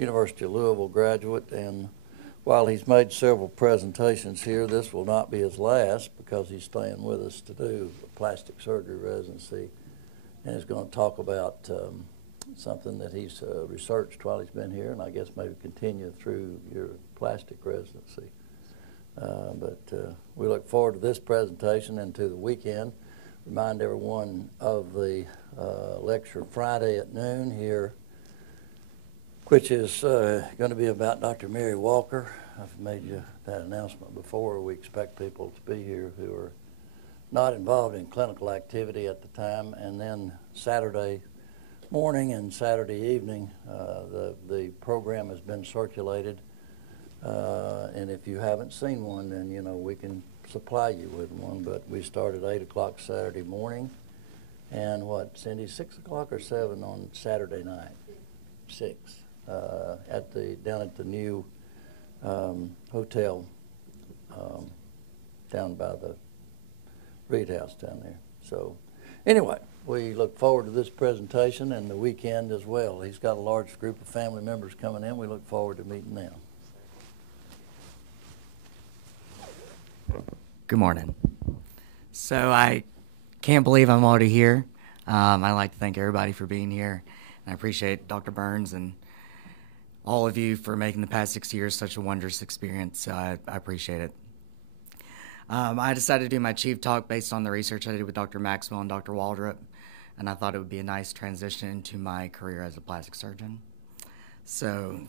University of Louisville graduate, and while he's made several presentations here, this will not be his last because he's staying with us to do a plastic surgery residency, and he's going to talk about something that he's researched while he's been here, and I guess maybe continue through your plastic residency. But we look forward to this presentation and to the weekend. Remind everyone of the lecture Friday at noon here, which is going to be about Dr. Mary Walker. I've made you that announcement before. We expect people to be here who are not involved in clinical activity at the time. And then Saturday morning and Saturday evening, the program has been circulated. And if you haven't seen one, then, you know, we can supply you with one. But we start at 8 o'clock Saturday morning. And what, Cindy, 6 o'clock or 7 on Saturday night? 6. Down at the new hotel down by the Reed House down there. So anyway, we look forward to this presentation and the weekend as well. He's got a large group of family members coming in. We look forward to meeting them. Good morning. So I can't believe I'm already here. I'd like to thank everybody for being here. And I appreciate Dr. Burns and all of you for making the past 6 years such a wondrous experience. I appreciate it. I decided to do my chief talk based on the research I did with Dr. Maxwell and Dr. Waldrop, and I thought it would be a nice transition into my career as a plastic surgeon. So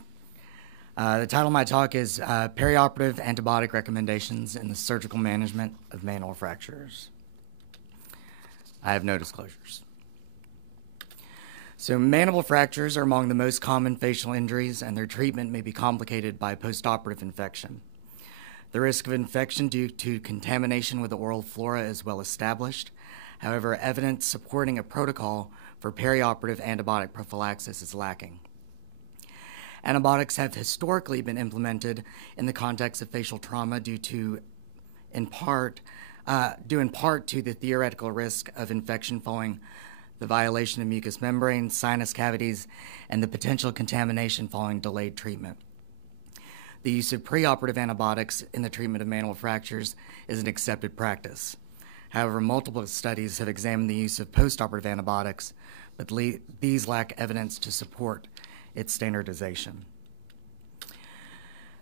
the title of my talk is Perioperative Antibiotic Recommendations in the Surgical Management of Mandible Fractures. I have no disclosures. So mandible fractures are among the most common facial injuries, and their treatment may be complicated by postoperative infection. The risk of infection due to contamination with the oral flora is well established. However, evidence supporting a protocol for perioperative antibiotic prophylaxis is lacking. Antibiotics have historically been implemented in the context of facial trauma due in part to the theoretical risk of infection following the violation of mucous membranes, sinus cavities, and the potential contamination following delayed treatment. The use of preoperative antibiotics in the treatment of mandible fractures is an accepted practice. However, multiple studies have examined the use of postoperative antibiotics, but these lack evidence to support its standardization.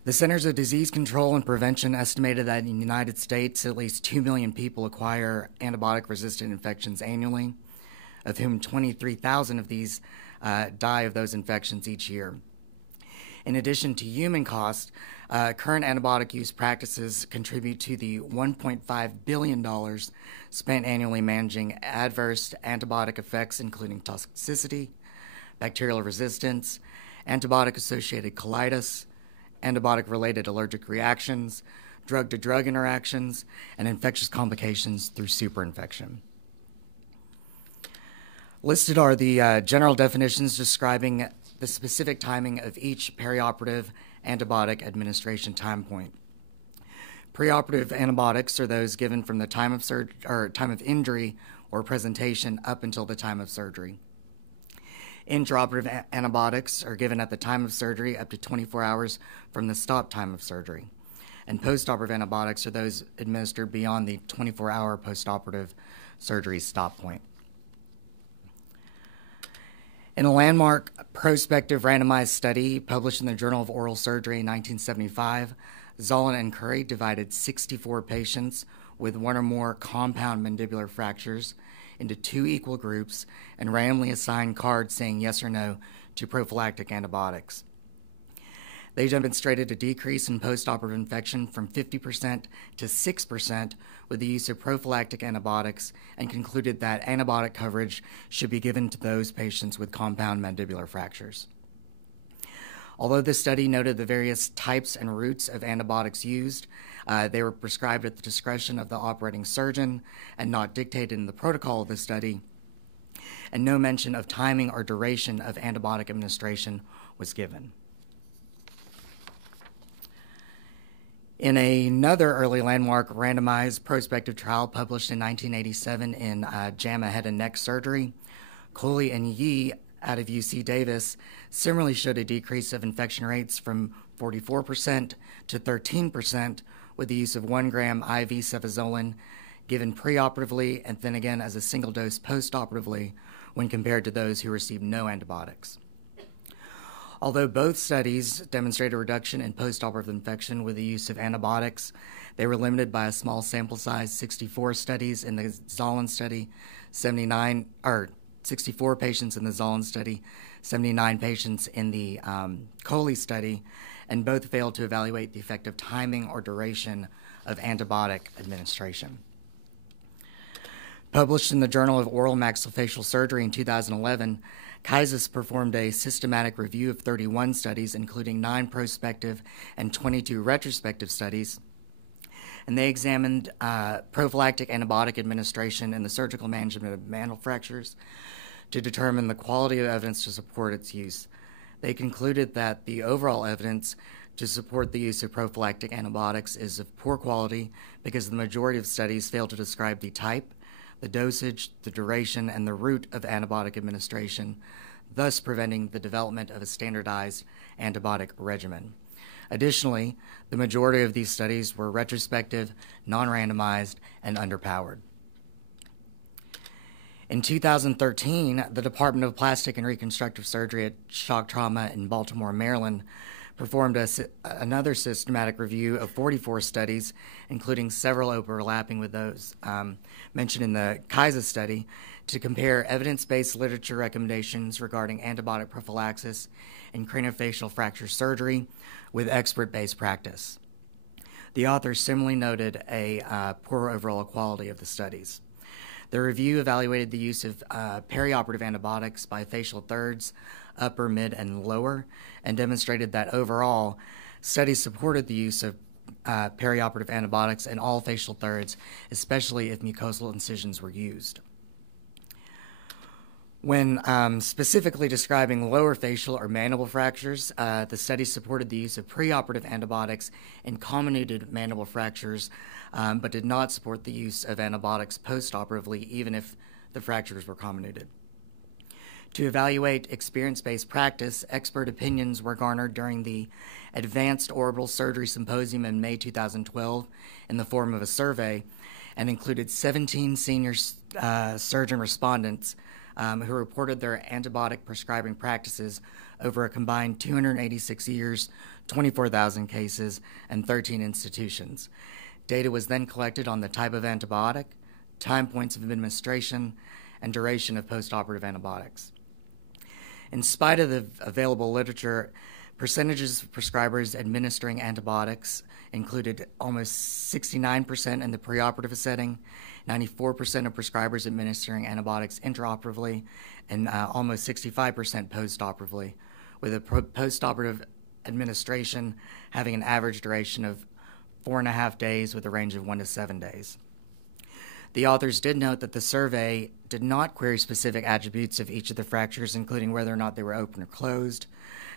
The Centers of Disease Control and Prevention estimated that in the United States, at least 2 million people acquire antibiotic-resistant infections annually, of whom 23,000 of these die of those infections each year. In addition to human cost, current antibiotic use practices contribute to the $1.5 billion spent annually managing adverse antibiotic effects, including toxicity, bacterial resistance, antibiotic-associated colitis, antibiotic-related allergic reactions, drug-to-drug interactions, and infectious complications through superinfection. Listed are the general definitions describing the specific timing of each perioperative antibiotic administration time point. Preoperative antibiotics are those given from the time of injury or presentation up until the time of surgery. Intraoperative antibiotics are given at the time of surgery up to 24 hours from the stop time of surgery. And postoperative antibiotics are those administered beyond the 24-hour postoperative surgery stop point. In a landmark prospective randomized study published in the Journal of Oral Surgery in 1975, Zollin and Curry divided 64 patients with one or more compound mandibular fractures into 2 equal groups and randomly assigned cards saying yes or no to prophylactic antibiotics. They demonstrated a decrease in postoperative infection from 50% to 6% with the use of prophylactic antibiotics and concluded that antibiotic coverage should be given to those patients with compound mandibular fractures. Although this study noted the various types and routes of antibiotics used, they were prescribed at the discretion of the operating surgeon and not dictated in the protocol of the study, and no mention of timing or duration of antibiotic administration was given. In another early landmark randomized prospective trial published in 1987 in JAMA Head and Neck Surgery, Coley and Yee out of UC Davis similarly showed a decrease of infection rates from 44% to 13% with the use of 1 gram IV cefazolin given preoperatively and then again as a single dose postoperatively when compared to those who received no antibiotics. Although both studies demonstrated a reduction in postoperative infection with the use of antibiotics, they were limited by a small sample size, 64 studies in the Zollin study, 64 patients in the Zollin study, 79 patients in the Coley study, and both failed to evaluate the effective timing or duration of antibiotic administration. Published in the Journal of Oral Maxillofacial Surgery in 2011, Kaisers performed a systematic review of 31 studies, including 9 prospective and 22 retrospective studies, and they examined prophylactic antibiotic administration in the surgical management of mandible fractures to determine the quality of evidence to support its use. They concluded that the overall evidence to support the use of prophylactic antibiotics is of poor quality because the majority of studies fail to describe the type, the dosage, the duration, and the route of antibiotic administration, thus preventing the development of a standardized antibiotic regimen. Additionally, the majority of these studies were retrospective, non-randomized, and underpowered. In 2013, the Department of Plastic and Reconstructive Surgery at Shock Trauma in Baltimore, Maryland, performed another systematic review of 44 studies, including several overlapping with those mentioned in the Kaisers study, to compare evidence-based literature recommendations regarding antibiotic prophylaxis in craniofacial fracture surgery with expert-based practice. The authors similarly noted a poor overall quality of the studies. The review evaluated the use of perioperative antibiotics by facial thirds, upper, mid, and lower, and demonstrated that overall, studies supported the use of perioperative antibiotics in all facial thirds, especially if mucosal incisions were used. When specifically describing lower facial or mandible fractures, the study supported the use of preoperative antibiotics in comminuted mandible fractures, but did not support the use of antibiotics postoperatively, even if the fractures were comminuted. To evaluate experience-based practice, expert opinions were garnered during the Advanced Orbital Surgery Symposium in May 2012 in the form of a survey and included 17 senior surgeon respondents who reported their antibiotic prescribing practices over a combined 286 years, 24,000 cases, and 13 institutions. Data was then collected on the type of antibiotic, time points of administration, and duration of postoperative antibiotics. In spite of the available literature, percentages of prescribers administering antibiotics included almost 69% in the preoperative setting, 94% of prescribers administering antibiotics intraoperatively, and almost 65% postoperatively, with a postoperative administration having an average duration of 4.5 days with a range of 1 to 7 days. The authors did note that the survey did not query specific attributes of each of the fractures, including whether or not they were open or closed,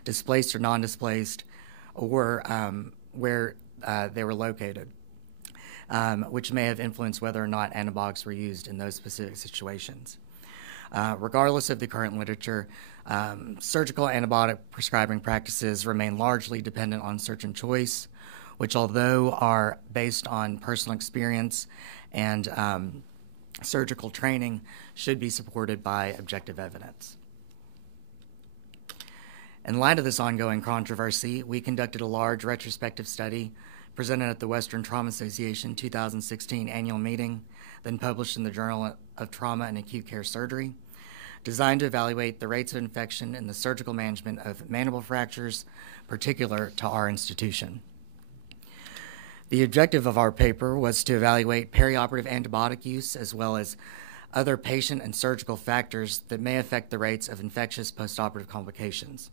displaced or non-displaced, or where they were located, which may have influenced whether or not antibiotics were used in those specific situations. Regardless of the current literature, surgical antibiotic prescribing practices remain largely dependent on surgeon choice, which, although are based on personal experience and surgical training, should be supported by objective evidence. In light of this ongoing controversy, we conducted a large retrospective study presented at the Western Trauma Association 2016 annual meeting, then published in the Journal of Trauma and Acute Care Surgery, designed to evaluate the rates of infection in the surgical management of mandible fractures, particular to our institution. The objective of our paper was to evaluate perioperative antibiotic use as well as other patient and surgical factors that may affect the rates of infectious postoperative complications,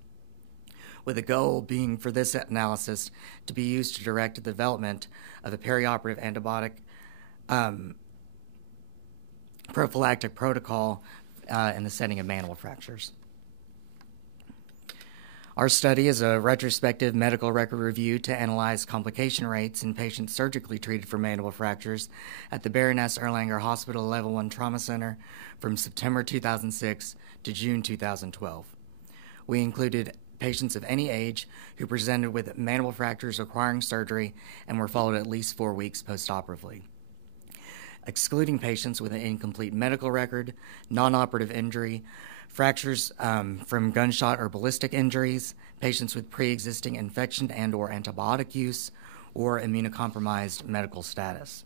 with the goal being for this analysis to be used to direct the development of a perioperative antibiotic prophylactic protocol in the setting of mandible fractures. Our study is a retrospective medical record review to analyze complication rates in patients surgically treated for mandible fractures at the Baroness Erlanger Hospital Level 1 Trauma Center from September 2006 to June 2012. We included patients of any age who presented with mandible fractures requiring surgery and were followed at least 4 weeks postoperatively. Excluding patients with an incomplete medical record, non-operative injury, fractures from gunshot or ballistic injuries, patients with pre-existing infection and/or antibiotic use, or immunocompromised medical status.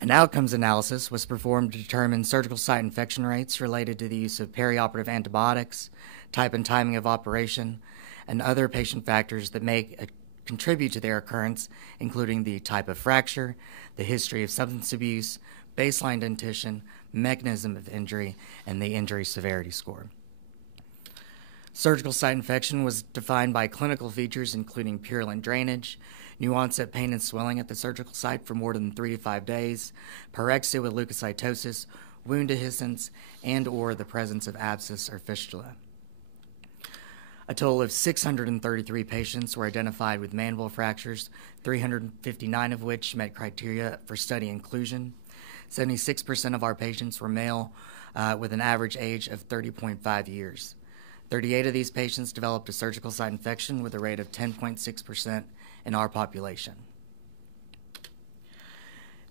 An outcomes analysis was performed to determine surgical site infection rates related to the use of perioperative antibiotics, type and timing of operation, and other patient factors that may contribute to their occurrence, including the type of fracture, the history of substance abuse, baseline dentition, mechanism of injury, and the injury severity score. Surgical site infection was defined by clinical features including purulent drainage, new onset pain and swelling at the surgical site for more than 3 to 5 days, pyrexia with leukocytosis, wound dehiscence, and/or the presence of abscess or fistula. A total of 633 patients were identified with mandible fractures, 359 of which met criteria for study inclusion. 76% of our patients were male with an average age of 30.5 years. 38 of these patients developed a surgical site infection with a rate of 10.6% in our population.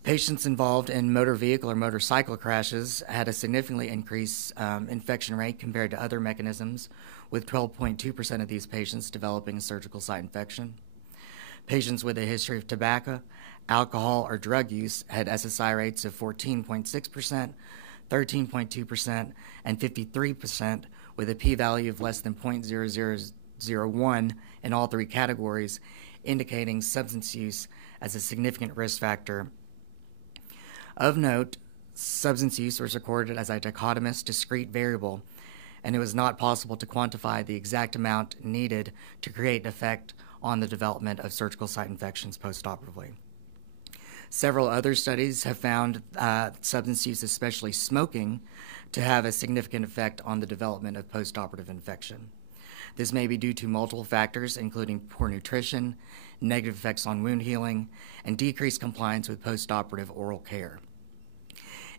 Patients involved in motor vehicle or motorcycle crashes had a significantly increased infection rate compared to other mechanisms, with 12.2% of these patients developing a surgical site infection. Patients with a history of tobacco, alcohol, or drug use had SSI rates of 14.6%, 13.2%, and 53%, with a p-value of less than 0.0001 in all 3 categories, indicating substance use as a significant risk factor. Of note, substance use was recorded as a dichotomous, discrete variable, and it was not possible to quantify the exact amount needed to create an effect on the development of surgical site infections postoperatively. Several other studies have found substance use, especially smoking, to have a significant effect on the development of postoperative infection. This may be due to multiple factors, including poor nutrition, negative effects on wound healing, and decreased compliance with postoperative oral care.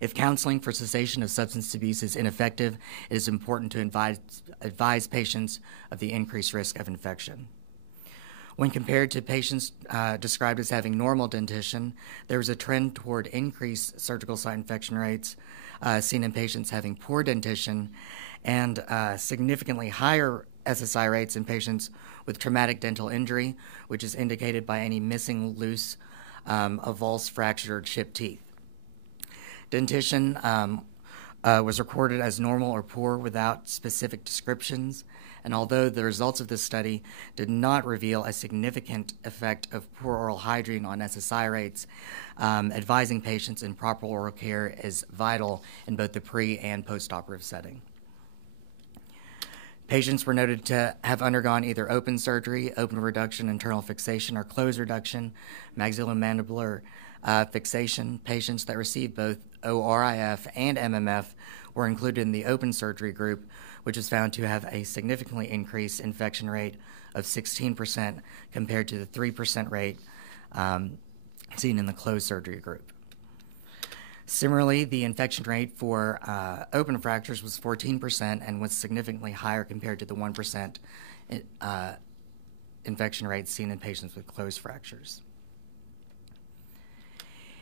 If counseling for cessation of substance abuse is ineffective, it is important to advise patients of the increased risk of infection. When compared to patients described as having normal dentition, there is a trend toward increased surgical site infection rates seen in patients having poor dentition, and significantly higher SSI rates in patients with traumatic dental injury, which is indicated by any missing, loose, avulsed, fractured, or chipped teeth. Dentition was recorded as normal or poor without specific descriptions, and although the results of this study did not reveal a significant effect of poor oral hygiene on SSI rates, advising patients in proper oral care is vital in both the pre- and postoperative setting. Patients were noted to have undergone either open surgery, open reduction, internal fixation, or closed reduction, maxillomandibular fixation. Patients that received both ORIF and MMF were included in the open surgery group, which was found to have a significantly increased infection rate of 16% compared to the 3% rate seen in the closed surgery group. Similarly, the infection rate for open fractures was 14% and was significantly higher compared to the 1% infection rate seen in patients with closed fractures.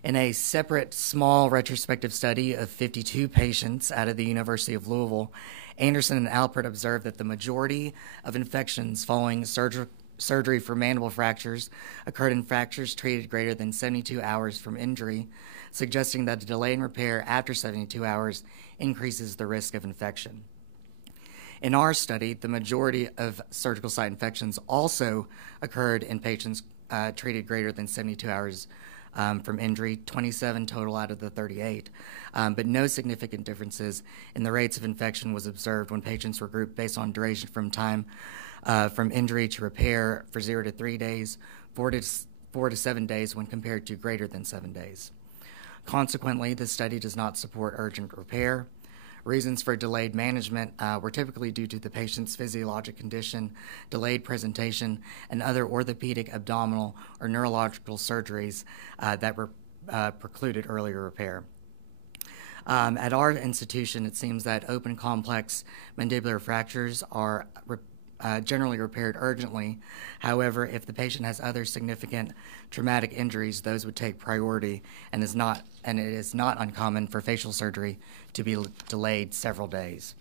In a separate small retrospective study of 52 patients out of the University of Louisville, Anderson and Alpert observed that the majority of infections following surgery for mandible fractures occurred in fractures treated greater than 72 hours from injury, suggesting that a delay in repair after 72 hours increases the risk of infection. In our study, the majority of surgical site infections also occurred in patients treated greater than 72 hours from injury, 27 total out of the 38, but no significant differences in the rates of infection was observed when patients were grouped based on duration from time from injury to repair for 0 to 3 days, 4 to 7 days when compared to greater than 7 days. Consequently, the study does not support urgent repair. Reasons for delayed management were typically due to the patient's physiologic condition, delayed presentation, and other orthopedic, abdominal, or neurological surgeries that were precluded earlier repair. At our institution, it seems that open complex mandibular fractures are generally repaired urgently. However, if the patient has other significant traumatic injuries, those would take priority, and it is not uncommon for facial surgery to be delayed several days.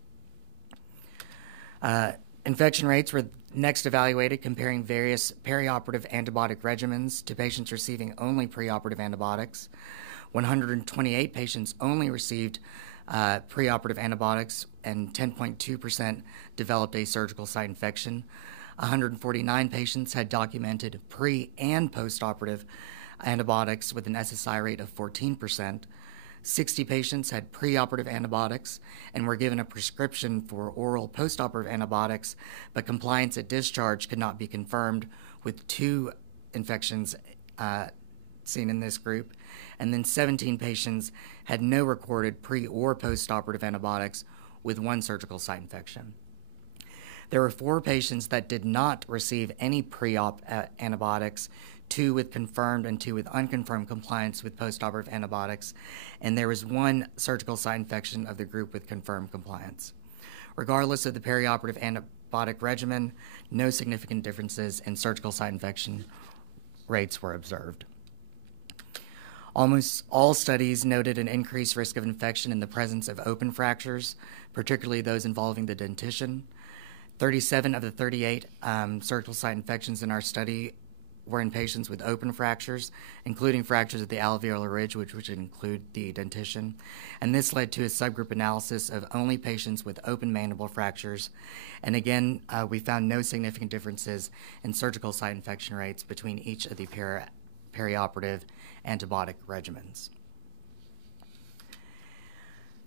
Infection rates were next evaluated comparing various perioperative antibiotic regimens to patients receiving only preoperative antibiotics. 128 patients only received preoperative antibiotics, and 10.2% developed a surgical site infection. 149 patients had documented pre- and postoperative antibiotics with an SSI rate of 14%. 60 patients had preoperative antibiotics and were given a prescription for oral postoperative antibiotics, but compliance at discharge could not be confirmed, with 2 infections seen in this group. And then 17 patients had no recorded pre- or postoperative antibiotics, with 1 surgical site infection. There were 4 patients that did not receive any pre-op antibiotics, 2 with confirmed and 2 with unconfirmed compliance with postoperative antibiotics, and there was 1 surgical site infection of the group with confirmed compliance. Regardless of the perioperative antibiotic regimen, no significant differences in surgical site infection rates were observed. Almost all studies noted an increased risk of infection in the presence of open fractures, particularly those involving the dentition. 37 of the 38 surgical site infections in our study were in patients with open fractures, including fractures of the alveolar ridge, which would include the dentition. And this led to a subgroup analysis of only patients with open mandible fractures. And again, we found no significant differences in surgical site infection rates between each of the perioperative antibiotic regimens.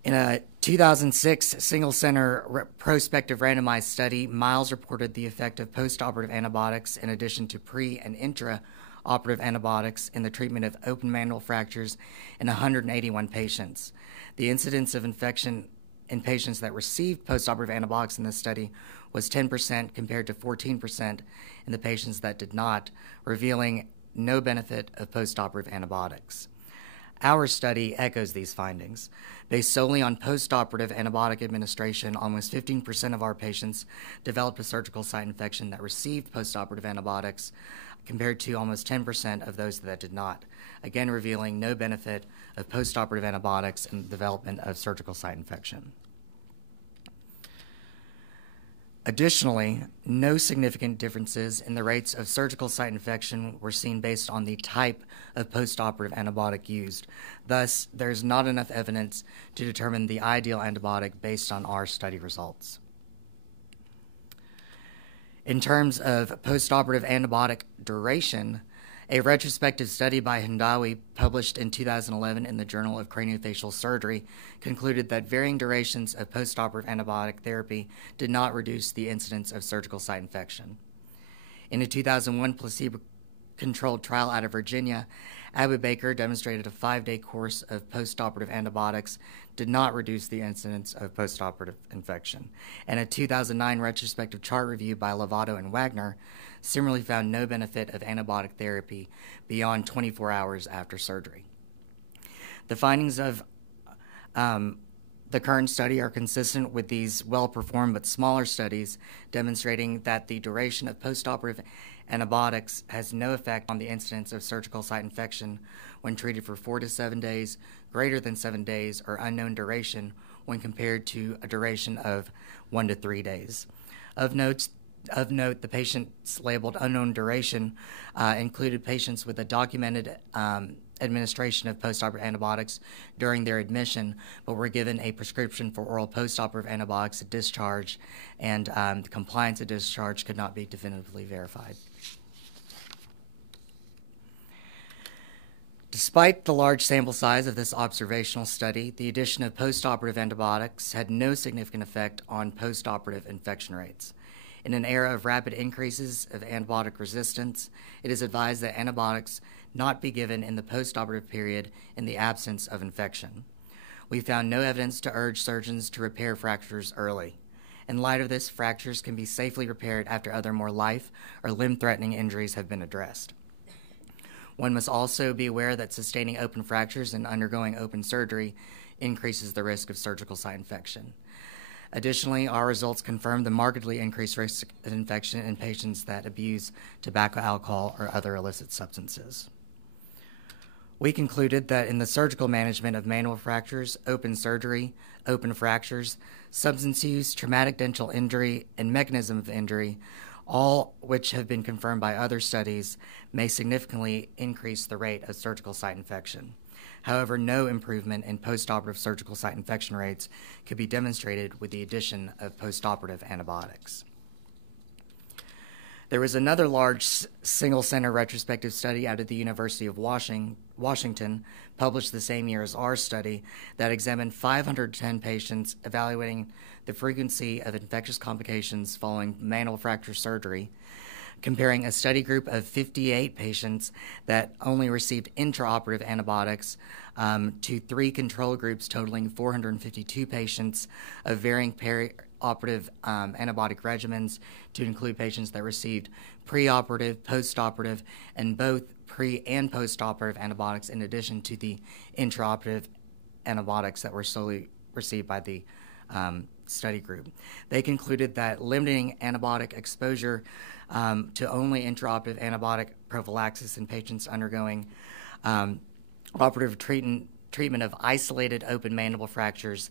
In a 2006 single-center prospective randomized study, Miles reported the effect of postoperative antibiotics in addition to pre- and intraoperative antibiotics in the treatment of open mandible fractures in 181 patients. The incidence of infection in patients that received postoperative antibiotics in this study was 10% compared to 14% in the patients that did not, revealing no benefit of postoperative antibiotics. Our study echoes these findings. Based solely on postoperative antibiotic administration, almost 15% of our patients developed a surgical site infection that received postoperative antibiotics, compared to almost 10% of those that did not, again revealing no benefit of postoperative antibiotics in the development of surgical site infection. Additionally, no significant differences in the rates of surgical site infection were seen based on the type of postoperative antibiotic used. Thus, there is not enough evidence to determine the ideal antibiotic based on our study results. In terms of postoperative antibiotic duration, a retrospective study by Hindawi, published in 2011 in the Journal of Craniofacial Surgery, concluded that varying durations of postoperative antibiotic therapy did not reduce the incidence of surgical site infection. In a 2001 placebo-controlled trial out of Virginia, Abu Baker demonstrated a 5-day course of postoperative antibiotics did not reduce the incidence of postoperative infection. And a 2009 retrospective chart review by Lovato and Wagner similarly found no benefit of antibiotic therapy beyond 24 hours after surgery. The findings of the current study are consistent with these well-performed but smaller studies, demonstrating that the duration of postoperative antibiotics has no effect on the incidence of surgical site infection when treated for 4 to 7 days, greater than 7 days, or unknown duration when compared to a duration of 1 to 3 days. Of note, the patients labeled unknown duration included patients with a documented administration of postoperative antibiotics during their admission, but were given a prescription for oral postoperative antibiotics at discharge, and the compliance at discharge could not be definitively verified. Despite the large sample size of this observational study, the addition of postoperative antibiotics had no significant effect on postoperative infection rates. In an era of rapid increases of antibiotic resistance, it is advised that antibiotics not be given in the postoperative period in the absence of infection. we found no evidence to urge surgeons to repair fractures early. In light of this, fractures can be safely repaired after other more life or limb-threatening injuries have been addressed. One must also be aware that sustaining open fractures and undergoing open surgery increases the risk of surgical site infection. Additionally, our results confirm the markedly increased risk of infection in patients that abuse tobacco, alcohol, or other illicit substances. We concluded that in the surgical management of manual fractures, open surgery, open fractures, substance use, traumatic dental injury, and mechanism of injury, all which have been confirmed by other studies, may significantly increase the rate of surgical site infection. However, no improvement in postoperative surgical site infection rates could be demonstrated with the addition of postoperative antibiotics. There was another large single-center retrospective study out of the University of Washington, published the same year as our study, that examined 510 patients evaluating the frequency of infectious complications following manual fracture surgery, comparing a study group of 58 patients that only received intraoperative antibiotics to 3 control groups totaling 452 patients of varying perioperative antibiotic regimens to include patients that received preoperative, postoperative, and both pre- and postoperative antibiotics in addition to the intraoperative antibiotics that were solely received by the study group. They concluded that limiting antibiotic exposure to only intraoperative antibiotic prophylaxis in patients undergoing operative treatment of isolated open mandible fractures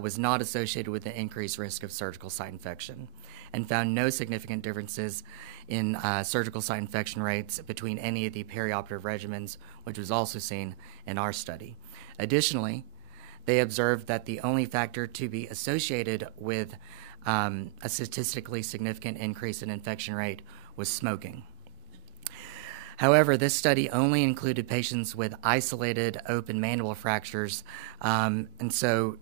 was not associated with the increased risk of surgical site infection, and found no significant differences in surgical site infection rates between any of the perioperative regimens, which was also seen in our study. Additionally, they observed that the only factor to be associated with a statistically significant increase in infection rate was smoking. However, this study only included patients with isolated open mandible fractures, and so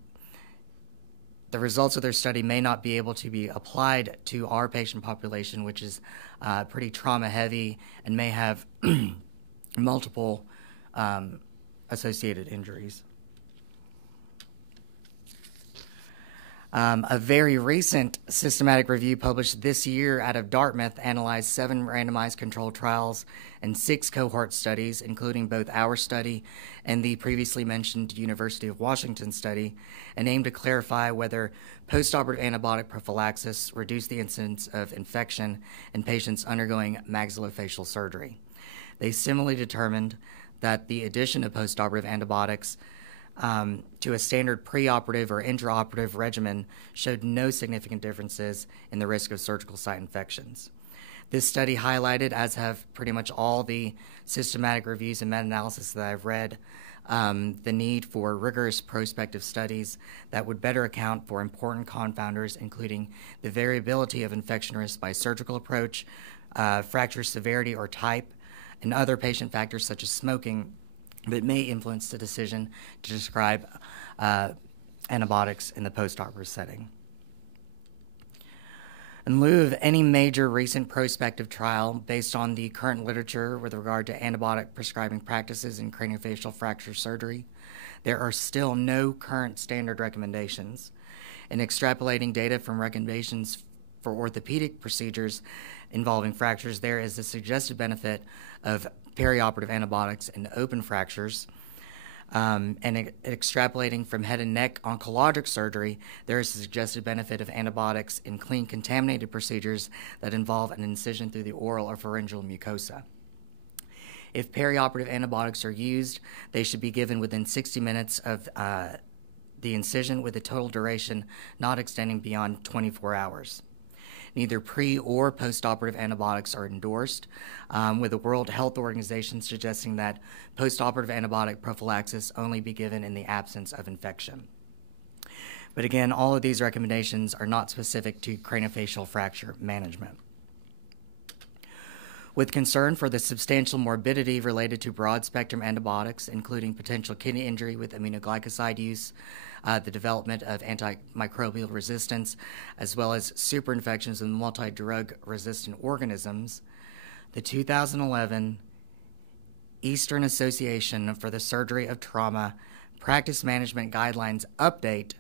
the results of their study may not be able to be applied to our patient population, which is pretty trauma-heavy and may have multiple associated injuries. A very recent systematic review published this year out of Dartmouth analyzed 7 randomized controlled trials and 6 cohort studies, including both our study and the previously mentioned University of Washington study, and aimed to clarify whether postoperative antibiotic prophylaxis reduced the incidence of infection in patients undergoing maxillofacial surgery. They similarly determined that the addition of postoperative antibiotics to a standard preoperative or intraoperative regimen showed no significant differences in the risk of surgical site infections. This study highlighted, as have pretty much all the systematic reviews and meta-analysis that I've read, the need for rigorous prospective studies that would better account for important confounders, including the variability of infection risk by surgical approach, fracture severity or type, and other patient factors such as smoking that may influence the decision to prescribe antibiotics in the postoperative setting. In lieu of any major recent prospective trial based on the current literature with regard to antibiotic prescribing practices in craniofacial fracture surgery, there are still no current standard recommendations. In extrapolating data from recommendations for orthopedic procedures involving fractures, there is a suggested benefit of perioperative antibiotics in open fractures. Extrapolating from head and neck oncologic surgery, there is a suggested benefit of antibiotics in clean contaminated procedures that involve an incision through the oral or pharyngeal mucosa. If perioperative antibiotics are used, they should be given within 60 minutes of the incision, with a total duration not extending beyond 24 hours. Neither pre- or postoperative antibiotics are endorsed, with the World Health Organization suggesting that postoperative antibiotic prophylaxis only be given in the absence of infection. But again, all of these recommendations are not specific to craniofacial fracture management. With concern for the substantial morbidity related to broad-spectrum antibiotics, including potential kidney injury with aminoglycoside use, the development of antimicrobial resistance, as well as superinfections of multi-drug-resistant organisms, the 2011 Eastern Association for the Surgery of Trauma Practice Management Guidelines Update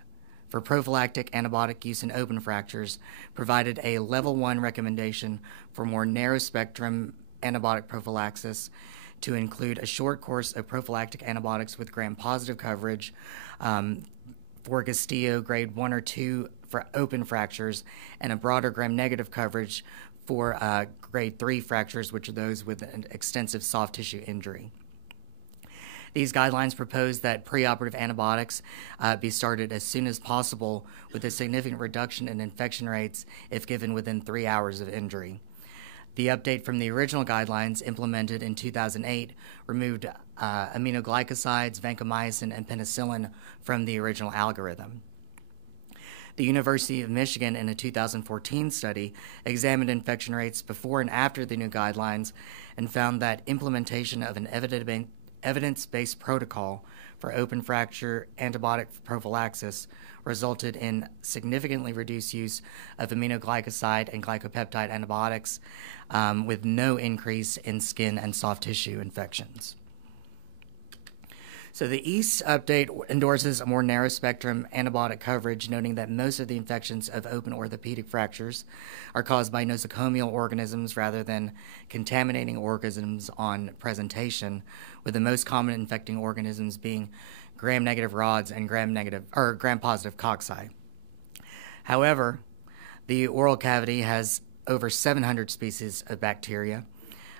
for prophylactic antibiotic use in open fractures provided a level 1 recommendation for more narrow spectrum antibiotic prophylaxis to include a short course of prophylactic antibiotics with gram-positive coverage for Castillo grade 1 or 2 for open fractures, and a broader gram-negative coverage for grade 3 fractures, which are those with an extensive soft tissue injury. These guidelines propose that preoperative antibiotics be started as soon as possible, with a significant reduction in infection rates if given within 3 hours of injury. The update from the original guidelines, implemented in 2008, removed aminoglycosides, vancomycin, and penicillin from the original algorithm. The University of Michigan, in a 2014 study, examined infection rates before and after the new guidelines and found that implementation of an evidence-based protocol for open fracture antibiotic prophylaxis resulted in significantly reduced use of aminoglycoside and glycopeptide antibiotics with no increase in skin and soft tissue infections. So the EAST update endorses a more narrow spectrum antibiotic coverage, noting that most of the infections of open orthopedic fractures are caused by nosocomial organisms rather than contaminating organisms on presentation, with the most common infecting organisms being gram-negative rods and gram-positive cocci. However, the oral cavity has over 700 species of bacteria.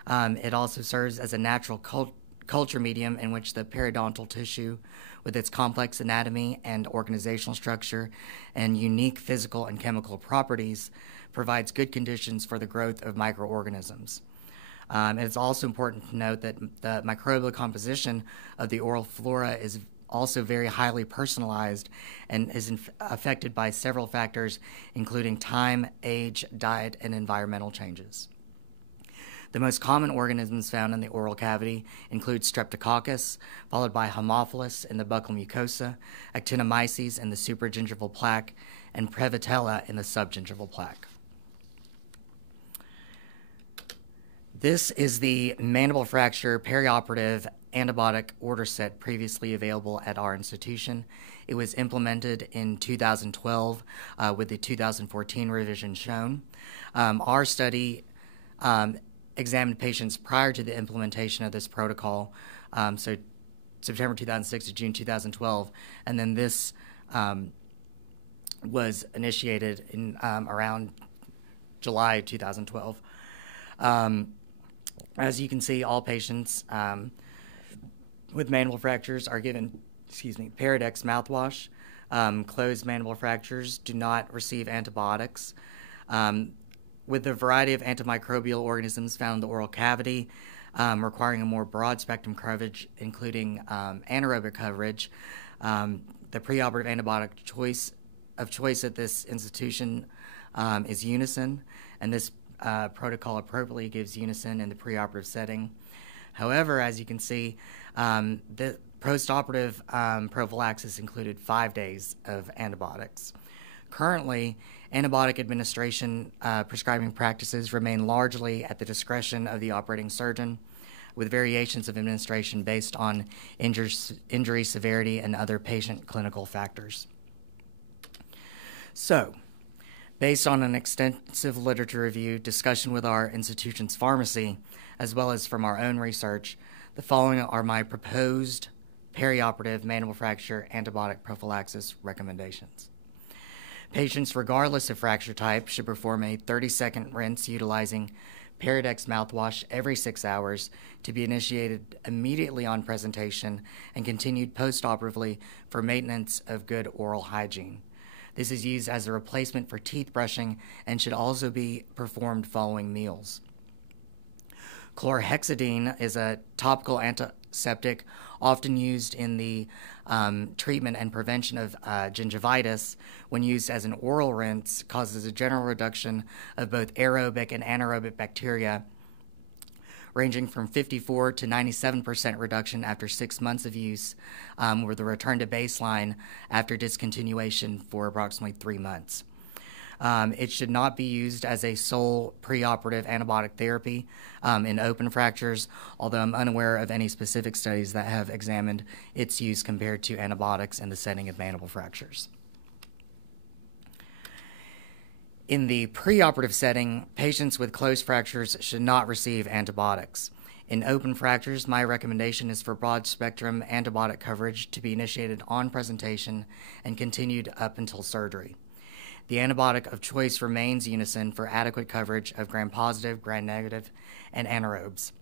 It also serves as a natural culture medium in which the periodontal tissue, with its complex anatomy and organizational structure and unique physical and chemical properties, provides good conditions for the growth of microorganisms. And it's also important to note that the microbial composition of the oral flora is also very highly personalized and is affected by several factors, including time, age, diet, and environmental changes. The most common organisms found in the oral cavity include Streptococcus, followed by Haemophilus in the buccal mucosa, Actinomyces in the supragingival plaque, and Prevotella in the subgingival plaque. This is the mandible fracture perioperative antibiotic order set previously available at our institution. It was implemented in 2012 with the 2014 revision shown. Our study examined patients prior to the implementation of this protocol, so September 2006 to June 2012, and then this was initiated in around July 2012. As you can see, all patients with mandible fractures are given, Paradex mouthwash. Closed mandible fractures do not receive antibiotics. With the variety of antimicrobial organisms found in the oral cavity, requiring a more broad spectrum coverage, including anaerobic coverage, the preoperative antibiotic of choice at this institution is Unison, and this protocol appropriately gives Unison in the preoperative setting. However, as you can see, the postoperative prophylaxis included 5 days of antibiotics. Currently, antibiotic administration prescribing practices remain largely at the discretion of the operating surgeon, with variations of administration based on injury severity and other patient clinical factors. So, based on an extensive literature review, discussion with our institution's pharmacy, as well as from our own research, the following are my proposed perioperative mandible fracture antibiotic prophylaxis recommendations. Patients, regardless of fracture type, should perform a 30-second rinse utilizing Paradex mouthwash every 6 hours to be initiated immediately on presentation and continued postoperatively for maintenance of good oral hygiene. This is used as a replacement for teeth brushing and should also be performed following meals. Chlorhexidine is a topical antiseptic often used in the treatment and prevention of gingivitis. When used as an oral rinse, causes a general reduction of both aerobic and anaerobic bacteria, ranging from 54 to 97% reduction after 6 months of use, with a return to baseline after discontinuation for approximately 3 months. It should not be used as a sole preoperative antibiotic therapy in open fractures, although I'm unaware of any specific studies that have examined its use compared to antibiotics in the setting of mandible fractures. In the preoperative setting, patients with closed fractures should not receive antibiotics. In open fractures, my recommendation is for broad-spectrum antibiotic coverage to be initiated on presentation and continued up until surgery. The antibiotic of choice remains Unison for adequate coverage of gram-positive, gram-negative, and anaerobes.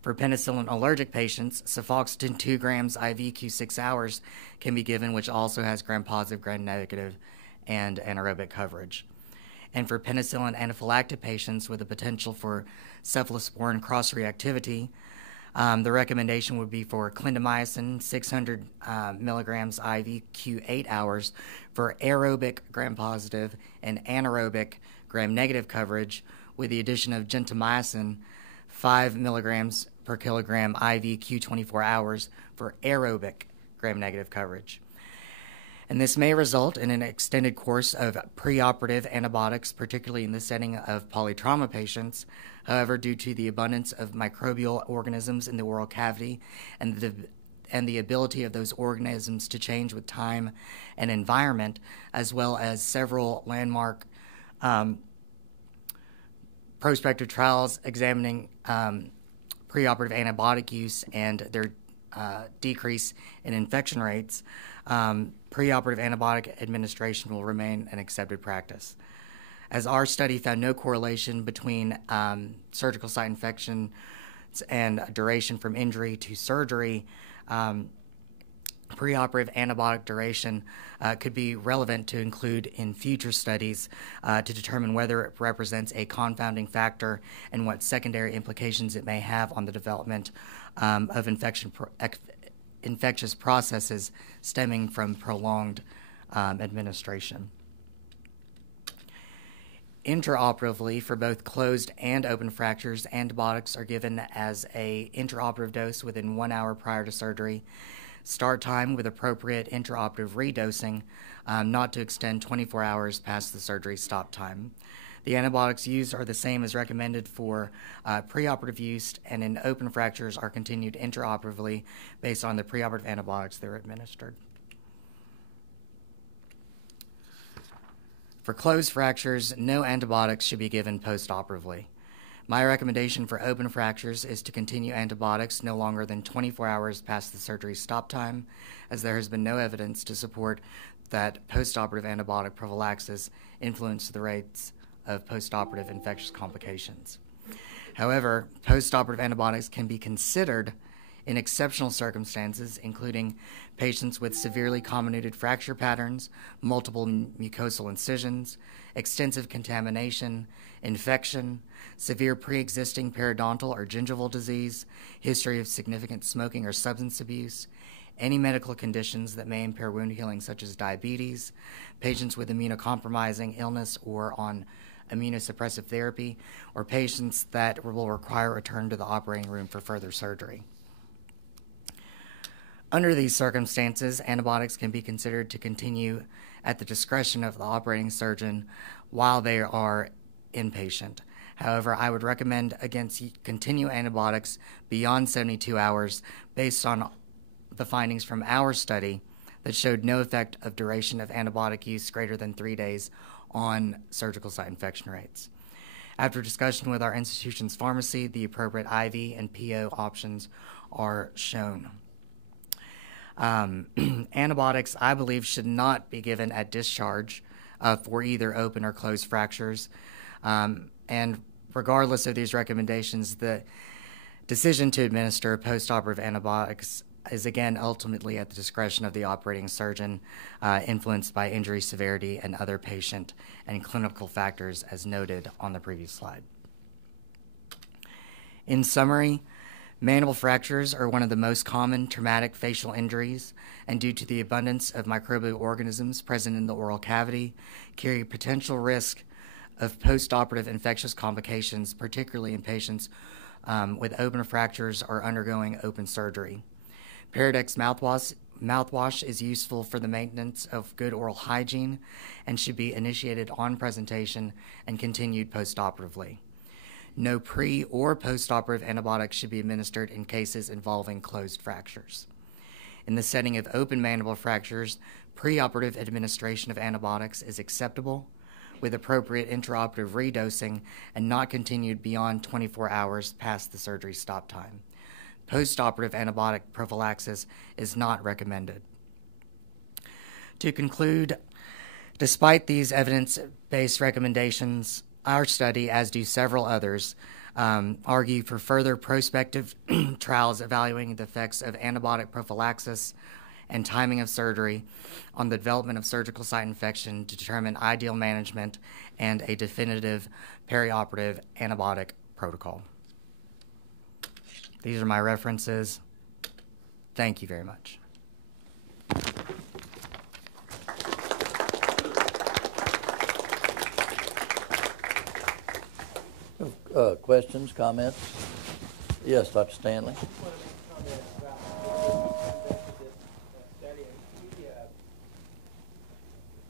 For penicillin-allergic patients, cefoxitin 2 grams IV Q6 hours can be given, which also has gram-positive, gram-negative, and anaerobic coverage. And for penicillin anaphylactic patients with the potential for cephalosporin cross-reactivity, the recommendation would be for clindamycin 600 milligrams IV Q8 hours for aerobic gram-positive and anaerobic gram-negative coverage, with the addition of gentamicin 5 milligrams per kilogram IV Q24 hours for aerobic gram-negative coverage. And this may result in an extended course of preoperative antibiotics, particularly in the setting of polytrauma patients. However, due to the abundance of microbial organisms in the oral cavity and the ability of those organisms to change with time and environment, as well as several landmark prospective trials examining preoperative antibiotic use and their decrease in infection rates, preoperative antibiotic administration will remain an accepted practice. As our study found no correlation between surgical site infection and duration from injury to surgery, preoperative antibiotic duration could be relevant to include in future studies to determine whether it represents a confounding factor and what secondary implications it may have on the development of infectious processes stemming from prolonged administration. Intraoperatively, for both closed and open fractures, antibiotics are given as an intraoperative dose within 1 hour prior to surgery. Start time with appropriate intraoperative redosing, not to extend 24 hours past the surgery stop time. The antibiotics used are the same as recommended for preoperative use, and in open fractures are continued intraoperatively based on the preoperative antibiotics that are administered. For closed fractures, no antibiotics should be given postoperatively. My recommendation for open fractures is to continue antibiotics no longer than 24 hours past the surgery stop time, as there has been no evidence to support that postoperative antibiotic prophylaxis influences the rates of postoperative infectious complications. However, postoperative antibiotics can be considered in exceptional circumstances, including patients with severely comminuted fracture patterns, multiple mucosal incisions, extensive contamination, infection, severe pre-existing periodontal or gingival disease, history of significant smoking or substance abuse, any medical conditions that may impair wound healing such as diabetes, patients with immunocompromising illness or on immunosuppressive therapy, or patients that will require return to the operating room for further surgery. Under these circumstances, antibiotics can be considered to continue at the discretion of the operating surgeon while they are inpatient. However, I would recommend against continue antibiotics beyond 72 hours based on the findings from our study that showed no effect of duration of antibiotic use greater than 3 days on surgical site infection rates. After discussion with our institution's pharmacy, the appropriate IV and PO options are shown. Antibiotics, I believe, should not be given at discharge for either open or closed fractures. And regardless of these recommendations, the decision to administer postoperative antibiotics is again ultimately at the discretion of the operating surgeon, influenced by injury severity and other patient and clinical factors as noted on the previous slide. In summary, mandible fractures are one of the most common traumatic facial injuries, and due to the abundance of microbial organisms present in the oral cavity, carry potential risk of postoperative infectious complications, particularly in patients with open fractures or undergoing open surgery. Paradex mouthwash Mouthwash is useful for the maintenance of good oral hygiene and should be initiated on presentation and continued postoperatively. No pre- or postoperative antibiotics should be administered in cases involving closed fractures. In the setting of open mandible fractures, preoperative administration of antibiotics is acceptable, with appropriate intraoperative redosing and not continued beyond 24 hours past the surgery stop time. Postoperative antibiotic prophylaxis is not recommended. To conclude, despite these evidence-based recommendations, our study, as do several others, argue for further prospective trials evaluating the effects of antibiotic prophylaxis and timing of surgery on the development of surgical site infection to determine ideal management and a definitive perioperative antibiotic protocol. These are my references. Thank you very much. Questions, comments? Yes, Dr. Stanley.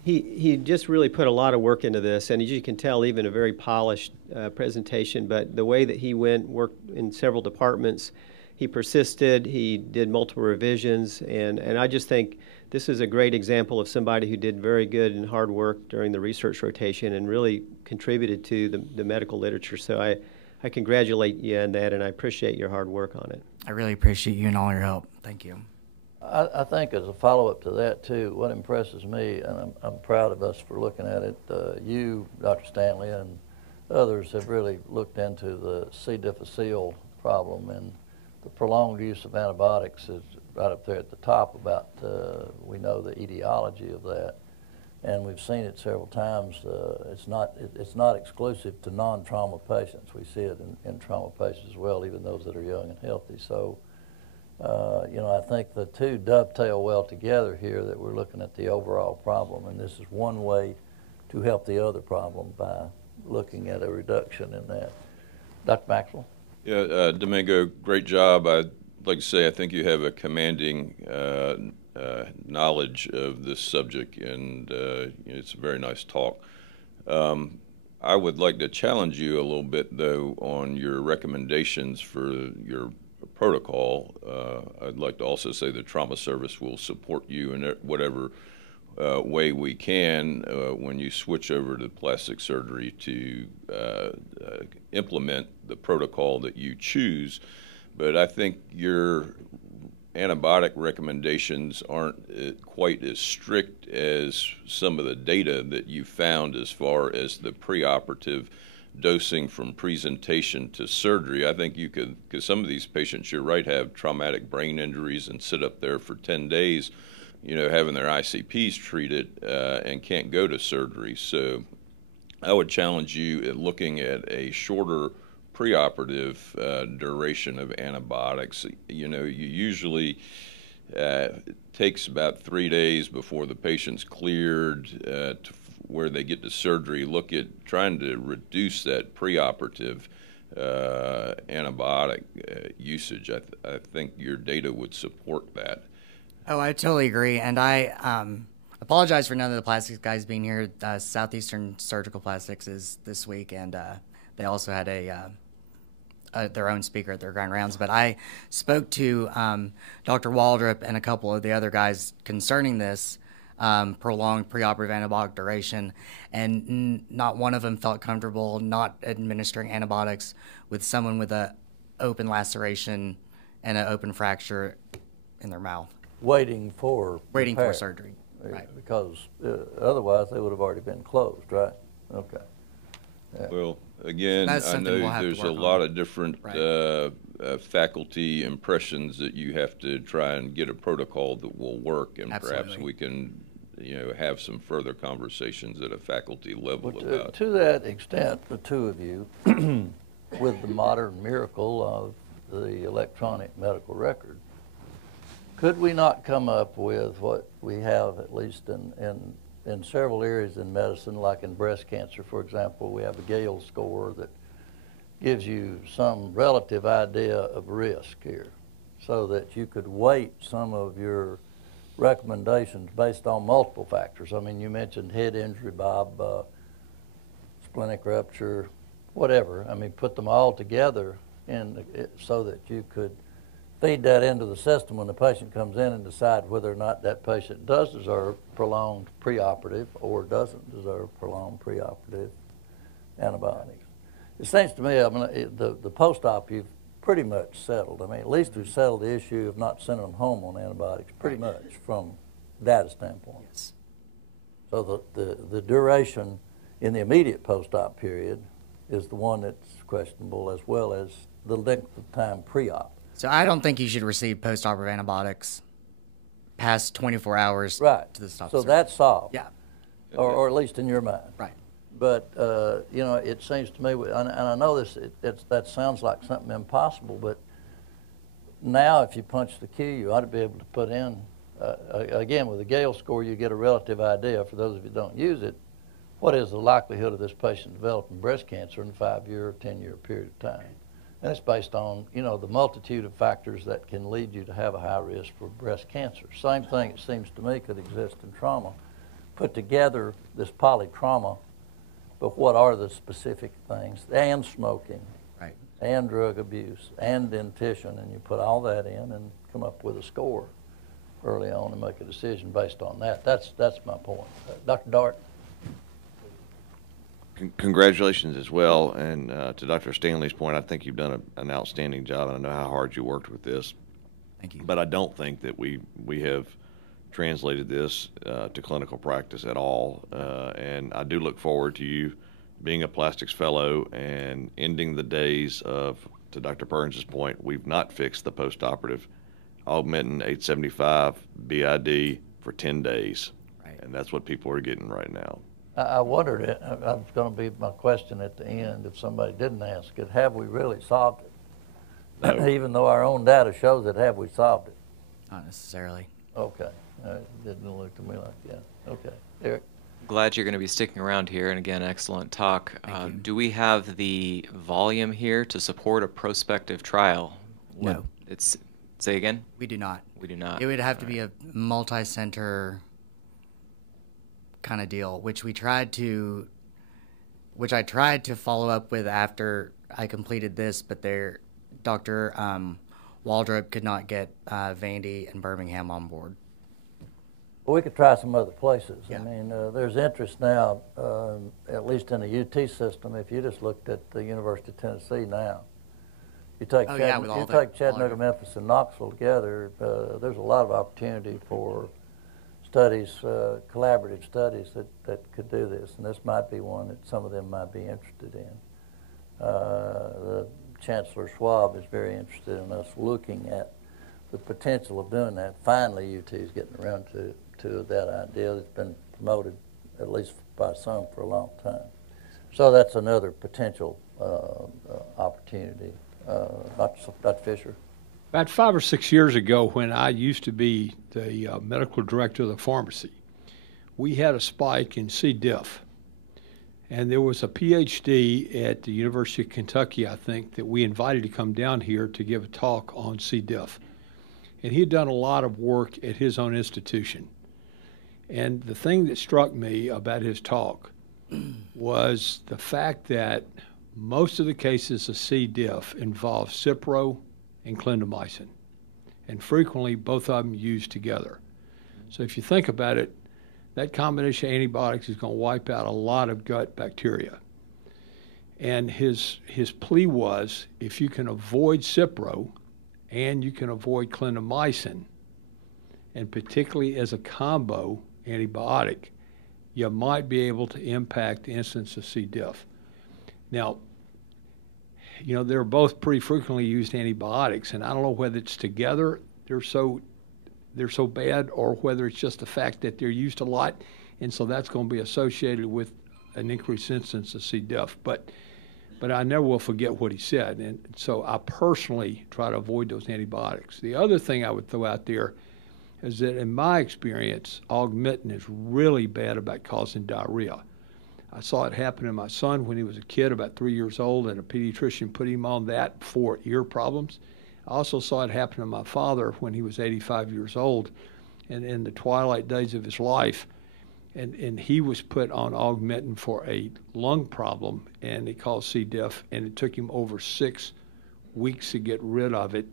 He just really put a lot of work into this, and as you can tell, even a very polished presentation, but the way that he worked in several departments, he persisted, he did multiple revisions, and I just think this is a great example of somebody who did very good and hard work during the research rotation and really contributed to the medical literature. So I congratulate you on that, and I appreciate your hard work on it. I really appreciate you and all your help. Thank you. I think as a follow-up to that, too, what impresses me, and I'm proud of us for looking at it, you, Dr. Stanley, and others have really looked into the C. difficile problem, and the prolonged use of antibiotics is right up there at the top about, we know the etiology of that, and we've seen it several times. It's not exclusive to non-trauma patients. We see it in trauma patients as well, even those that are young and healthy. So, I think the two dovetail well together here, that we're looking at the overall problem, and this is one way to help the other problem by looking at a reduction in that. Dr. Maxwell? Yeah, Domingo, great job. I'd like to say I think you have a commanding knowledge of this subject, and it's a very nice talk. I would like to challenge you a little bit, though, on your recommendations for your protocol. I'd like to also say the trauma service will support you in whatever way we can when you switch over to plastic surgery to implement the protocol that you choose. But I think your antibiotic recommendations aren't quite as strict as some of the data that you found as far as the preoperative dosing from presentation to surgery. I think you could, because some of these patients, you're right, have traumatic brain injuries and sit up there for 10 days, having their ICPs treated and can't go to surgery. So I would challenge you at looking at a shorter preoperative duration of antibiotics. You usually it takes about 3 days before the patient's cleared to where they get to surgery. Look at trying to reduce that preoperative antibiotic usage. I think your data would support that. Oh, I totally agree, and I apologize for none of the plastics guys being here. Southeastern Surgical Plastics is this week, and they also had their own speaker at their Grandrounds. But I spoke to Dr. Waldrop and a couple of the other guys concerning this prolonged preoperative antibiotic duration, and not one of them felt comfortable not administering antibiotics with someone with an open laceration and an open fracture in their mouth. Waiting for surgery, right? Because otherwise they would have already been closed, right? Okay. Yeah. Well, again, I know there's a lot of different faculty impressions that you have to try and get a protocol that will work, and Absolutely. Perhaps we can, have some further conversations at a faculty level about. To that extent, the two of you, with the modern miracle of the electronic medical record, could we not come up with what we have, at least in several areas in medicine, like in breast cancer, for example, we have a Gale score that gives you some relative idea of risk here, so that you could weight some of your recommendations based on multiple factors. I mean, you mentioned head injury, Bob, splenic rupture, whatever. I mean, put them all together so that you could feed that into the system when the patient comes in and decide whether or not that patient does deserve prolonged preoperative or doesn't deserve prolonged preoperative antibiotics. It seems to me, I mean, the post-op you've pretty much settled. I mean, at least we've settled the issue of not sending them home on antibiotics pretty much from data standpoint. Yes. So the duration in the immediate post-op period is the one that's questionable, as well as the length of time pre-op. So I don't think you should receive post-operative antibiotics past 24 hours Right. to the stop. So that's solved. Yeah. Or at least in your mind. Right. But, you know, it seems to me, and I know that sounds like something impossible, but now if you punch the cue, you ought to be able to put in, again, with the Gale score, you get a relative idea, for those of you who don't use it, what is the likelihood of this patient developing breast cancer in a 5-year or 10-year period of time. And it's based on, you know, the multitude of factors that can lead you to have a high risk for breast cancer. Same thing, it seems to me, could exist in trauma. Put together this polytrauma, but what are the specific things? And smoking, Right. and drug abuse, and dentition, and you put all that in and come up with a score early on and make a decision based on that. That's my point. Dr. Dart? Congratulations as well, and to Dr. Stanley's point, I think you've done an outstanding job, and I know how hard you worked with this. Thank you. But I don't think that we have translated this to clinical practice at all, and I do look forward to you being a plastics fellow and ending the days of, to Dr. Burns' point, we've not fixed the post-operative augmentin 875 BID for 10 days, Right. and that's what people are getting right now. I wondered it. That was going to be my question at the end if somebody didn't ask it. Have we really solved it? No. Even though our own data shows it, have we solved it? Not necessarily. Okay. It didn't look to me like, yeah. Okay. Eric? Glad you're going to be sticking around here, and again, excellent talk. Do we have the volume here to support a prospective trial? No. Say again? We do not. We do not. It would have to be a multi-center kind of deal, which I tried to follow up with after I completed this, but Dr. Waldrop could not get Vandy and Birmingham on board. Well, we could try some other places. Yeah. I mean, there's interest now, at least in the UT system. If you just looked at the University of Tennessee now, you take Chattanooga, Memphis, and Knoxville together, there's a lot of opportunity for studies, collaborative studies that could do this, and this might be one that some of them might be interested in. The Chancellor Schwab is very interested in us looking at the potential of doing that. Finally, UT is getting around to that idea that's been promoted, at least by some, for a long time. So that's another potential opportunity. Dr. Fisher? About 5 or 6 years ago, when I used to be the medical director of the pharmacy, we had a spike in C. diff. And there was a PhD at the University of Kentucky, I think, that we invited to come down here to give a talk on C. diff. And he had done a lot of work at his own institution. And the thing that struck me about his talk was the fact that most of the cases of C. diff involve Cipro and clindamycin, and frequently both of them used together. So if you think about it, that combination of antibiotics is going to wipe out a lot of gut bacteria. And his plea was, if you can avoid Cipro and you can avoid clindamycin, and particularly as a combo antibiotic, you might be able to impact the incidence of C. diff. Now, you know, they're both pretty frequently used antibiotics, and I don't know whether it's together they're so bad, or whether it's just the fact that they're used a lot, and so that's going to be associated with an increased incidence of C. diff. But I never will forget what he said, and so I personally try to avoid those antibiotics. The other thing I would throw out there is that in my experience, augmentin is really bad about causing diarrhea. I saw it happen in my son when he was a kid, about 3 years old, and a pediatrician put him on that for ear problems. I also saw it happen to my father when he was 85 years old, and in the twilight days of his life. And he was put on Augmentin for a lung problem, and it caused C. diff, and it took him over 6 weeks to get rid of it.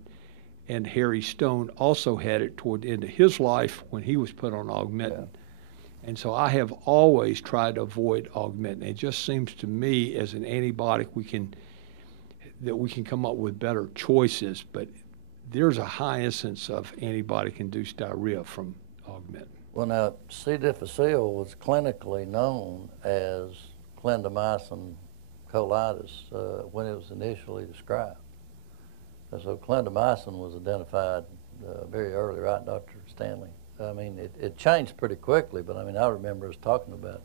And Harry Stone also had it toward the end of his life when he was put on Augmentin. Yeah. And so I have always tried to avoid Augmentin. It just seems to me as an antibiotic we can come up with better choices, but there's a high incidence of antibiotic-induced diarrhea from Augmentin. Well, now, C. difficile was clinically known as clindamycin colitis when it was initially described. And so clindamycin was identified very early, right, Dr. Stanley? I mean, it changed pretty quickly, but I mean, I remember us talking about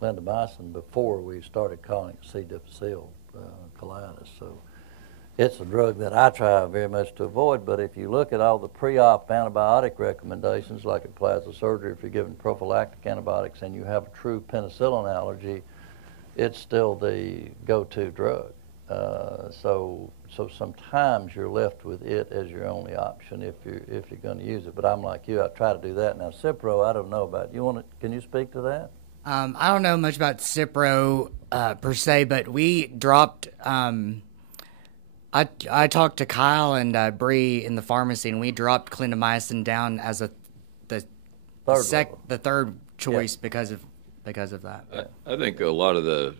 clindamycin before we started calling it C. difficile colitis. So it's a drug that I try very much to avoid, but if you look at all the pre-op antibiotic recommendations, like at plasma surgery, if you're given prophylactic antibiotics and you have a true penicillin allergy, it's still the go-to drug. So sometimes you're left with it as your only option if you're going to use it. But I'm like you, I try to do that. Now, Cipro, I don't know about. Can you speak to that? I don't know much about Cipro per se, but we dropped. I talked to Kyle and Bree in the pharmacy, and we dropped clindamycin down as the third choice because of that. I think a lot of the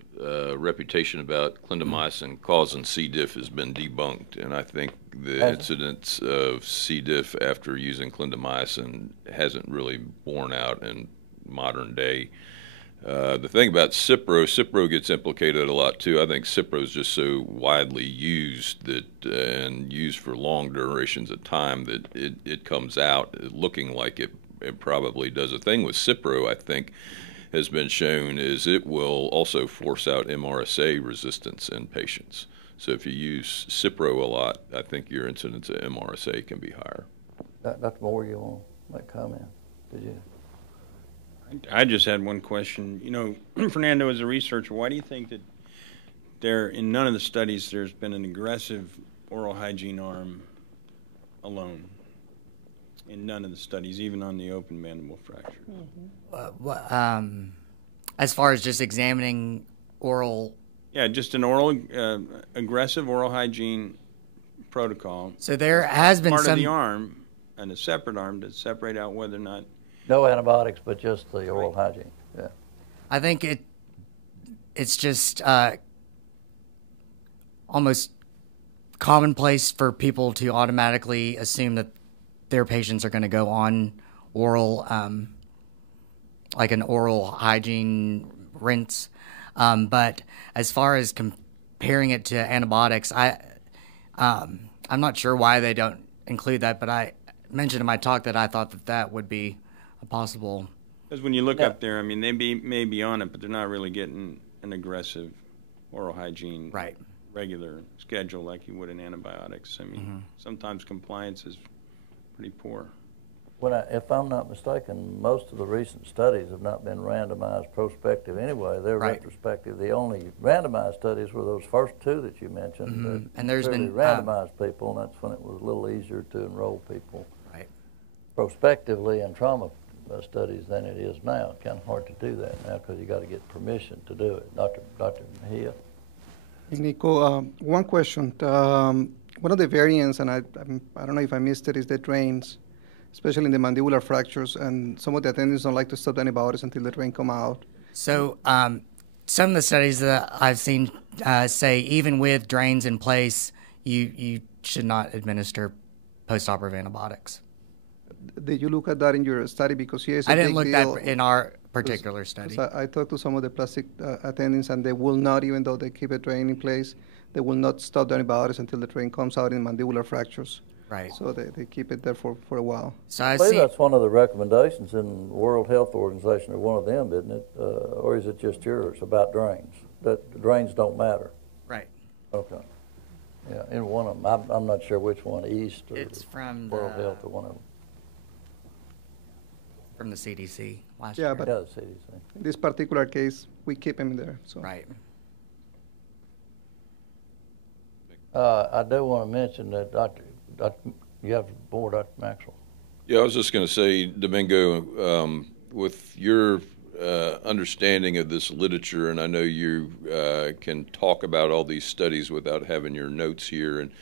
reputation about clindamycin causing C. diff has been debunked, and I think the incidence of C. diff after using clindamycin hasn't really borne out in modern day. The thing about Cipro gets implicated a lot too. I think Cipro is just so widely used and used for long durations of time that it comes out looking like it probably does. The thing with Cipro, I think, has been shown is it will also force out MRSA resistance in patients. So if you use Cipro a lot, I think your incidence of MRSA can be higher. Dr. Moore, you want to make a comment? Did you? I just had one question. You know, Fernando, as a researcher, why do you think that in none of the studies there's been an aggressive oral hygiene arm alone? In none of the studies, even on the open mandible fracture. As far as just examining oral. Yeah, just an oral aggressive oral hygiene protocol. So there has been part of the arm and a separate arm to separate out whether or not. No antibiotics, but just the oral hygiene. Yeah. I think it's just almost commonplace for people to automatically assume that their patients are going to go on oral, like an oral hygiene rinse. But as far as comparing it to antibiotics, I'm not sure why they don't include that, but I mentioned in my talk that I thought that would be a possible. Because when you look up there, I mean, they may be on it, but they're not really getting an aggressive oral hygiene regular schedule like you would in antibiotics. I mean, sometimes compliance is pretty poor. If I'm not mistaken, most of the recent studies have not been randomized prospective anyway. They're retrospective. The only randomized studies were those first two that you mentioned. And there's been randomized people, and that's when it was a little easier to enroll people prospectively in trauma studies than it is now. It's kind of hard to do that now because you got to get permission to do it. Dr. Mejia? Hey, Nico, one question. One of the variants, and I don't know if I missed it, is the drains, especially in the mandibular fractures, and some of the attendings don't like to stop the antibiotics until the drain come out. So some of the studies that I've seen say even with drains in place, you should not administer postoperative antibiotics. Did you look at that in your study? Because here's I didn't look that in our particular study. I talked to some of the plastic attendings, and they will not, even though they keep a drain in place, they will not stop the antibiotics until the drain comes out in mandibular fractures. Right. So they keep it there for a while. So I believe that's one of the recommendations in the World Health Organization, or one of them, isn't it? Or is it just yours about drains? That drains don't matter. Right. Okay. Yeah, in one of them. I'm not sure which one, East or it's from World Health or one of them. From the CDC last Yeah, year. but Yeah, the CDC. in this particular case, we keep them there. So. Right. I do want to mention that you have more, Dr. Maxwell. Yeah, I was just going to say, Domingo, with your understanding of this literature, and I know you can talk about all these studies without having your notes here, and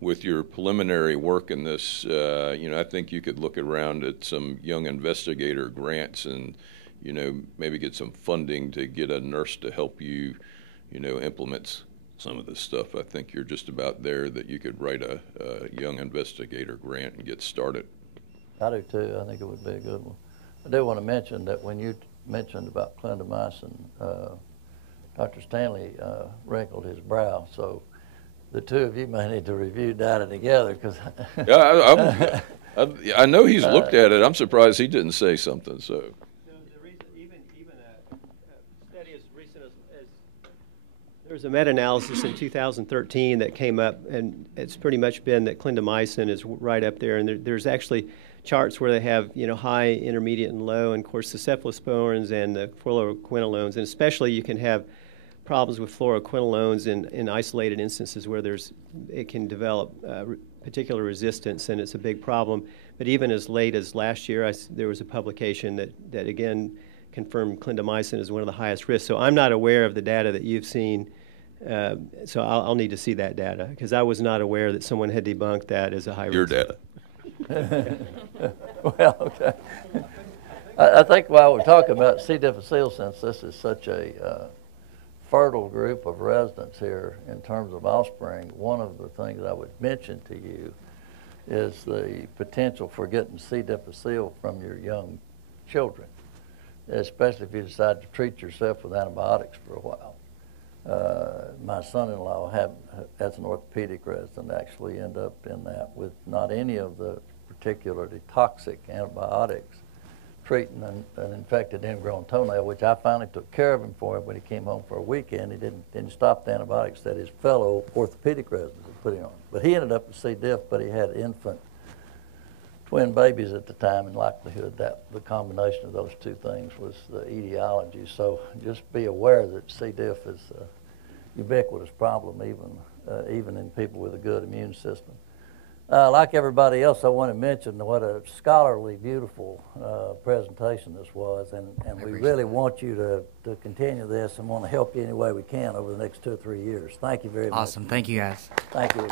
with your preliminary work in this, I think you could look around at some young investigator grants and, maybe get some funding to get a nurse to help you, implement some of this stuff. I think you're just about there that you could write a young investigator grant and get started. I do too. I think it would be a good one. I do want to mention that when you mentioned about clindamycin, Dr. Stanley wrinkled his brow, so the two of you may need to review data together, because Yeah, I know he's looked at it. I'm surprised he didn't say something. So. No, the reason, even a study as recent as there was a meta-analysis in 2013 that came up, and it's pretty much been that clindamycin is right up there. And there's actually charts where they have high, intermediate, and low, and of course the cephalosporins and the fluoroquinolones, and especially you can have problems with fluoroquinolones in isolated instances where it can develop particular resistance, and it's a big problem. But even as late as last year, there was a publication that again confirmed clindamycin is one of the highest risks. So I'm not aware of the data that you've seen, so I'll need to see that data, because I was not aware that someone had debunked that as a high Your risk. data. well, okay. I think while we're talking about C. difficile, since this is such a fertile group of residents here in terms of offspring, one of the things I would mention to you is the potential for getting C. difficile from your young children, especially if you decide to treat yourself with antibiotics for a while. My son-in-law as an orthopedic resident actually ended up in that with not any of the particularly toxic antibiotics treating an infected ingrown toenail, which I finally took care of him for when he came home for a weekend. He didn't stop the antibiotics that his fellow orthopedic residents had put him on. But he ended up with C. diff, but he had infant twin babies at the time, and likelihood that the combination of those two things was the etiology. So just be aware that C. diff is a ubiquitous problem, even in people with a good immune system. Like everybody else, I want to mention what a scholarly, beautiful presentation this was, and we really want you to continue this and want to help you any way we can over the next 2 or 3 years. Thank you very much. Awesome. Thank you, guys. Thank you.